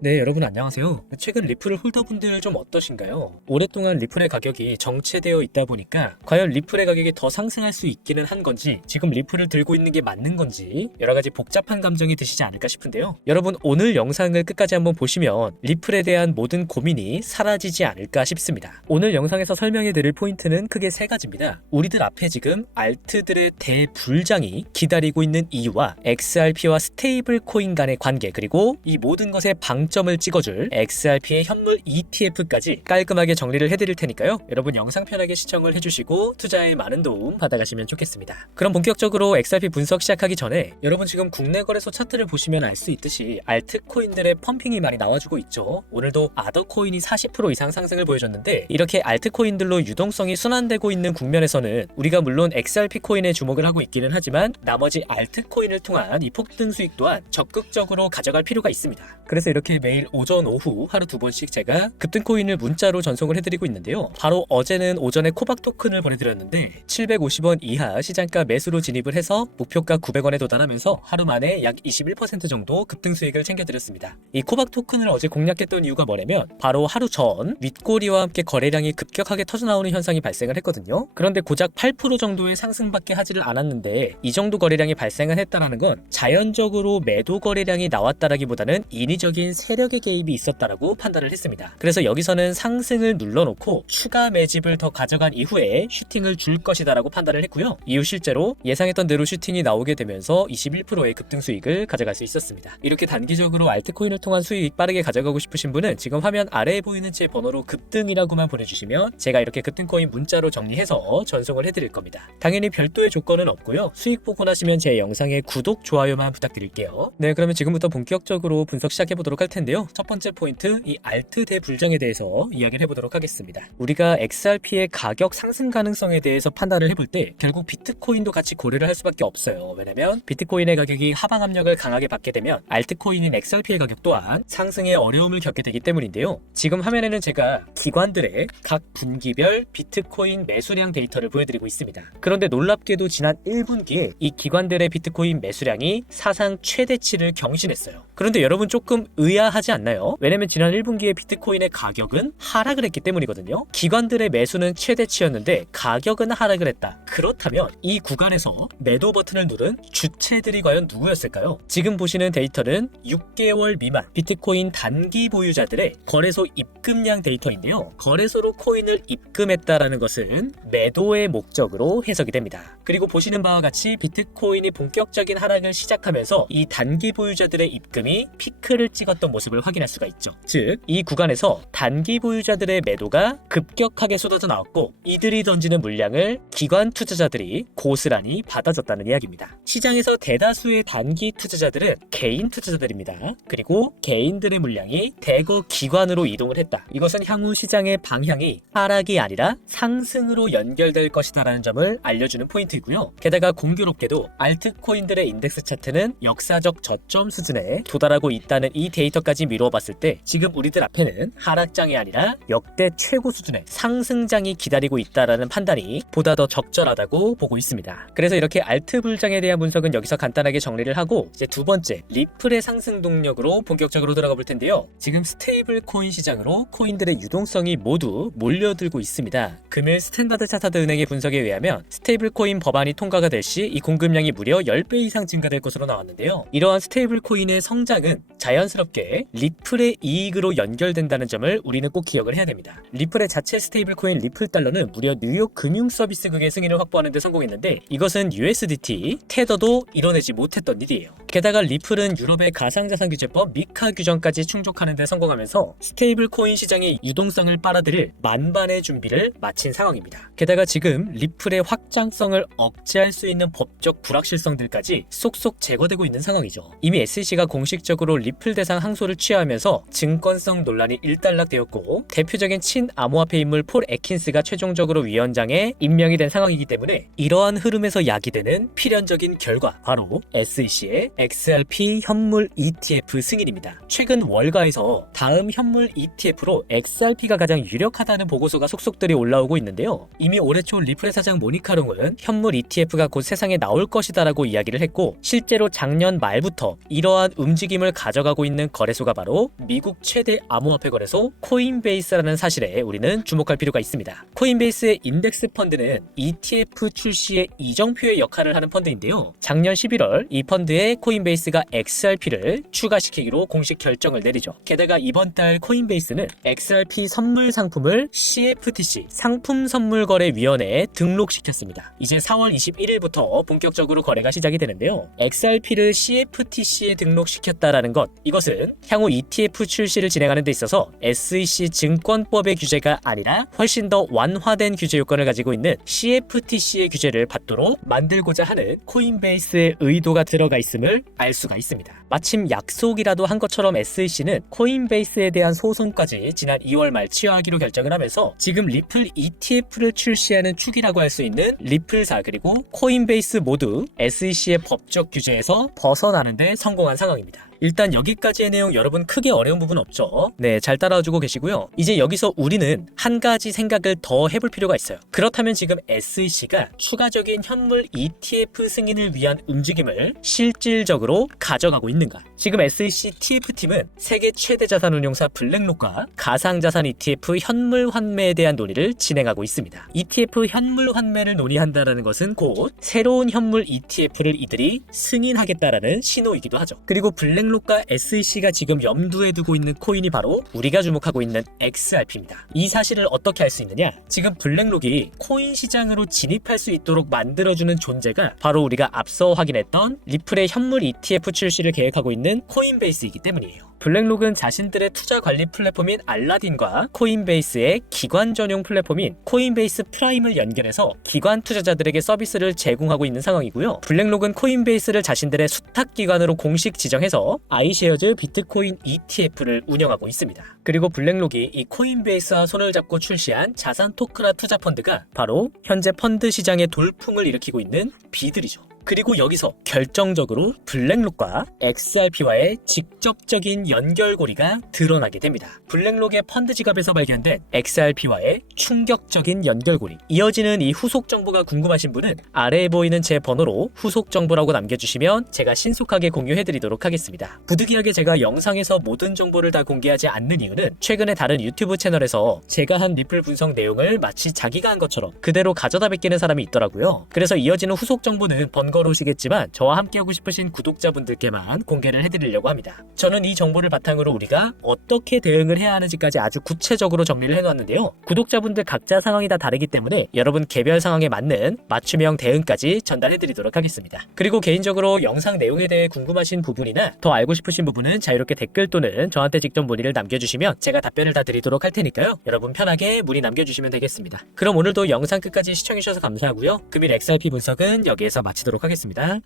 네, 여러분 안녕하세요. 최근 리플 홀더분들 좀 어떠신가요? 오랫동안 리플의 가격이 정체되어 있다 보니까 과연 리플의 가격이 더 상승할 수 있기는 한 건지, 지금 리플을 들고 있는 게 맞는 건지 여러 가지 복잡한 감정이 드시지 않을까 싶은데요. 여러분, 오늘 영상을 끝까지 한번 보시면 리플에 대한 모든 고민이 사라지지 않을까 싶습니다. 오늘 영상에서 설명해 드릴 포인트는 크게 세 가지입니다. 우리들 앞에 지금 알트들의 대불장이 기다리고 있는 이유와 XRP와 스테이블 코인 간의 관계, 그리고 이 모든 것의 방점을 찍어줄 XRP의 현물 ETF까지 깔끔하게 정리를 해드릴 테니까요. 여러분 영상 편하게 시청을 해주시고 투자에 많은 도움 받아가시면 좋겠습니다. 그럼 본격적으로 XRP 분석 시작하기 전에 여러분 지금 국내 거래소 차트를 보시면 알 수 있듯이 알트코인들의 펌핑이 많이 나와주고 있죠. 오늘도 아더코인이 40% 이상 상승을 보여줬는데, 이렇게 알트코인들로 유동성이 순환되고 있는 국면에서는 우리가 물론 XRP 코인에 주목을 하고 있기는 하지만 나머지 알트코인을 통한 이 폭등 수익 또한 적극적으로 가져갈 필요가 있습니다. 그래서 이렇게 매일 오전 오후 하루 두 번씩 제가 급등 코인을 문자로 전송을 해드리고 있는데요. 바로 어제는 오전에 코박 토큰을 보내드렸는데 750원 이하 시장가 매수로 진입을 해서 목표가 900원에 도달하면서 하루 만에 약 21% 정도 급등 수익을 챙겨드렸습니다. 이 코박 토큰을 어제 공략했던 이유가 뭐냐면 바로 하루 전 윗꼬리와 함께 거래량이 급격하게 터져나오는 현상이 발생을 했거든요. 그런데 고작 8% 정도의 상승밖에 하지를 않았는데 이 정도 거래량이 발생을 했다는 건 자연적으로 매도 거래량이 나왔다라기보다는 인위적인 세력의 개입이 있었다라고 판단을 했습니다. 그래서 여기서는 상승을 눌러놓고 추가 매집을 더 가져간 이후에 슈팅을 줄 것이다라고 판단을 했고요. 이후 실제로 예상했던 대로 슈팅이 나오게 되면서 21%의 급등 수익을 가져갈 수 있었습니다. 이렇게 단기적으로 알트코인을 통한 수익 빠르게 가져가고 싶으신 분은 지금 화면 아래에 보이는 제 번호로 급등이라고만 보내주시면 제가 이렇게 급등코인 문자로 정리해서 전송을 해드릴 겁니다. 당연히 별도의 조건은 없고요. 수익 보고 나시면 제 영상에 구독, 좋아요만 부탁드릴게요. 네, 그러면 지금부터 본격적으로 분석 시작해보도록 할 텐데요. 첫 번째 포인트, 이 알트 대불장에 대해서 이야기를 해보도록 하겠습니다. 우리가 XRP의 가격 상승 가능성에 대해서 판단을 해볼 때 결국 비트코인도 같이 고려를 할 수밖에 없어요. 왜냐면 비트코인의 가격이 하방 압력을 강하게 받게 되면 알트코인인 XRP의 가격 또한 상승에 어려움을 겪게 되기 때문인데요. 지금 화면에는 제가 기관들의 각 분기별 비트코인 매수량 데이터를 보여드리고 있습니다. 그런데 놀랍게도 지난 1분기에 이 기관들의 비트코인 매수량이 사상 최대치를 경신했어요. 그런데 여러분 조금 의아하지 않나요? 왜냐면 지난 1분기에 비트코인의 가격은 하락을 했기 때문이거든요. 기관들의 매수는 최대치였는데 가격은 하락을 했다. 그렇다면 이 구간에서 매도 버튼을 누른 주체들이 과연 누구였을까요? 지금 보시는 데이터는 6개월 미만 비트코인 단기 보유자들의 거래소 입금량 데이터인데요. 거래소로 코인을 입금했다라는 것은 매도의 목적으로 해석이 됩니다. 그리고 보시는 바와 같이 비트코인이 본격적인 하락을 시작하면서 이 단기 보유자들의 입금이 피크를 찍었던 모습을 확인할 수가 있죠. 즉, 이 구간에서 단기 보유자들의 매도가 급격하게 쏟아져 나왔고 이들이 던지는 물량을 기관 투자자들이 고스란히 받아줬다는 이야기입니다. 시장에서 대다수의 단기 투자자들은 개인 투자자들입니다. 그리고 개인들의 물량이 대거 기관으로 이동을 했다. 이것은 향후 시장의 방향이 하락이 아니라 상승으로 연결될 것이다라는 점을 알려주는 포인트이고요. 게다가 공교롭게도 알트코인들의 인덱스 차트는 역사적 저점 수준에 도달하고 있다는 이 데이터까지 미루어 봤을 때 지금 우리들 앞에는 하락장이 아니라 역대 최고 수준의 상승장이 기다리고 있다라는 판단이 보다 더 적절하다고 보고 있습니다. 그래서 이렇게 알트 불장에 대한 분석은 여기서 간단하게 정리를 하고 이제 두 번째, 리플의 상승 동력으로 본격적으로 들어가 볼 텐데요. 지금 스테이블 코인 시장으로 코인들의 유동성이 모두 몰려들고 있습니다. 금일 스탠다드 차타드 은행의 분석에 의하면 스테이블 코인 법안이 통과가 될 시 이 공급량이 무려 10배 이상 증가될 것으로 나왔는데요. 이러한 스테이블 코인의 성장은 자연스럽게 리플의 이익으로 연결된다는 점을 우리는 꼭 기억을 해야 됩니다. 리플의 자체 스테이블 코인 리플 달러는 무려 뉴욕 금융 서비스국의 승인을 확보하는 데 성공했는데 이것은 USDT, 테더도 이뤄내지 못했던 일이에요. 게다가 리플은 유럽의 가상자산규제법 미카 규정까지 충족하는 데 성공하면서 스테이블 코인 시장의 유동성을 빨아들일 만반의 준비를 마친 상황입니다. 게다가 지금 리플의 확장성을 억제할 수 있는 법적 불확실성들까지 쏙쏙 제거되고 있는 상황이죠. 이미 SEC가 공식적으로 리플 대상 항소를 취하하면서 증권성 논란이 일단락되었고 대표적인 친암호화폐 인물 폴 애킨스가 최종적으로 위원장에 임명이 된 상황이기 때문에 이러한 흐름에서 야기되는 필연적인 결과, 바로 SEC의 XRP 현물 ETF 승인입니다. 최근 월가에서 다음 현물 ETF로 XRP가 가장 유력하다는 보고서가 속속들이 올라오고 있는데요. 이미 올해 초 리플의 사장 모니카 롱은 현물 ETF가 곧 세상에 나올 것이다라고 이야기를 했고 실제로 작년 말부터 이러한 움직임을 가져가고 있는 거래 거래소가 바로 미국 최대 암호화폐 거래소 코인베이스라는 사실에 우리는 주목할 필요가 있습니다. 코인베이스의 인덱스 펀드는 ETF 출시의 이정표의 역할을 하는 펀드인데요. 작년 11월 이 펀드에 코인베이스가 XRP를 추가시키기로 공식 결정을 내리죠. 게다가 이번 달 코인베이스는 XRP 선물 상품을 CFTC 상품선물거래위원회에 등록시켰습니다. 이제 4월 21일부터 본격적으로 거래가 시작이 되는데요. XRP를 CFTC에 등록시켰다라는 것, 이것은 향후 ETF 출시를 진행하는 데 있어서 SEC 증권법의 규제가 아니라 훨씬 더 완화된 규제 요건을 가지고 있는 CFTC의 규제를 받도록 만들고자 하는 코인베이스의 의도가 들어가 있음을 알 수가 있습니다. 마침 약속이라도 한 것처럼 SEC는 코인베이스에 대한 소송까지 지난 2월 말 취하하기로 결정을 하면서 지금 리플 ETF를 출시하는 축이라고 할 수 있는 리플사 그리고 코인베이스 모두 SEC의 법적 규제에서 벗어나는데 성공한 상황입니다. 일단 여기까지의 내용 여러분 크게 어려운 부분 없죠? 네, 잘 따라와주고 계시고요. 이제 여기서 우리는 한 가지 생각을 더 해볼 필요가 있어요. 그렇다면 지금 SEC가 추가적인 현물 ETF 승인을 위한 움직임을 실질적으로 가져가고 있는가? 지금 SEC TF팀은 세계 최대 자산운용사 블랙록과 가상자산 ETF 현물 환매에 대한 논의를 진행하고 있습니다. ETF 현물 환매를 논의한다는 것은 곧 새로운 현물 ETF를 이들이 승인하겠다라는 신호이기도 하죠. 그리고 블랙록과 SEC가 지금 염두에 두고 있는 코인이 바로 우리가 주목하고 있는 XRP입니다. 이 사실을 어떻게 알 수 있느냐? 지금 블랙록이 코인 시장으로 진입할 수 있도록 만들어주는 존재가 바로 우리가 앞서 확인했던 리플의 현물 ETF 출시를 계획하고 있는 코인베이스이기 때문이에요. 블랙록은 자신들의 투자 관리 플랫폼인 알라딘과 코인베이스의 기관 전용 플랫폼인 코인베이스 프라임을 연결해서 기관 투자자들에게 서비스를 제공하고 있는 상황이고요. 블랙록은 코인베이스를 자신들의 수탁기관으로 공식 지정해서 아이쉐어즈 비트코인 ETF를 운영하고 있습니다. 그리고 블랙록이 이 코인베이스와 손을 잡고 출시한 자산 토크라 투자 펀드가 바로 현재 펀드 시장의 돌풍을 일으키고 있는 비들이죠. 그리고 여기서 결정적으로 블랙록과 XRP와의 직접적인 연결고리가 드러나게 됩니다. 블랙록의 펀드 지갑에서 발견된 XRP와의 충격적인 연결고리. 이어지는 이 후속 정보가 궁금하신 분은 아래에 보이는 제 번호로 후속 정보라고 남겨주시면 제가 신속하게 공유해드리도록 하겠습니다. 부득이하게 제가 영상에서 모든 정보를 다 공개하지 않는 이유는 최근에 다른 유튜브 채널에서 제가 한 리플 분석 내용을 마치 자기가 한 것처럼 그대로 가져다 베끼는 사람이 있더라고요. 그래서 이어지는 후속 정보는 번거로우시겠지만 저와 함께하고 싶으신 구독자분들께만 공개를 해드리려고 합니다. 저는 이 정보를 바탕으로 우리가 어떻게 대응을 해야 하는지까지 아주 구체적으로 정리를 해놨는데요. 구독자분들 각자 상황이 다 다르기 때문에 여러분 개별 상황에 맞는 맞춤형 대응까지 전달해드리도록 하겠습니다. 그리고 개인적으로 영상 내용에 대해 궁금하신 부분이나 더 알고 싶으신 부분은 자유롭게 댓글 또는 저한테 직접 문의를 남겨주시면 제가 답변을 다 드리도록 할 테니까요. 여러분 편하게 문의 남겨주시면 되겠습니다. 그럼 오늘도 영상 끝까지 시청해주셔서 감사하고요. 금일 XRP 분석은 여기에서 마치도록 하겠습니다.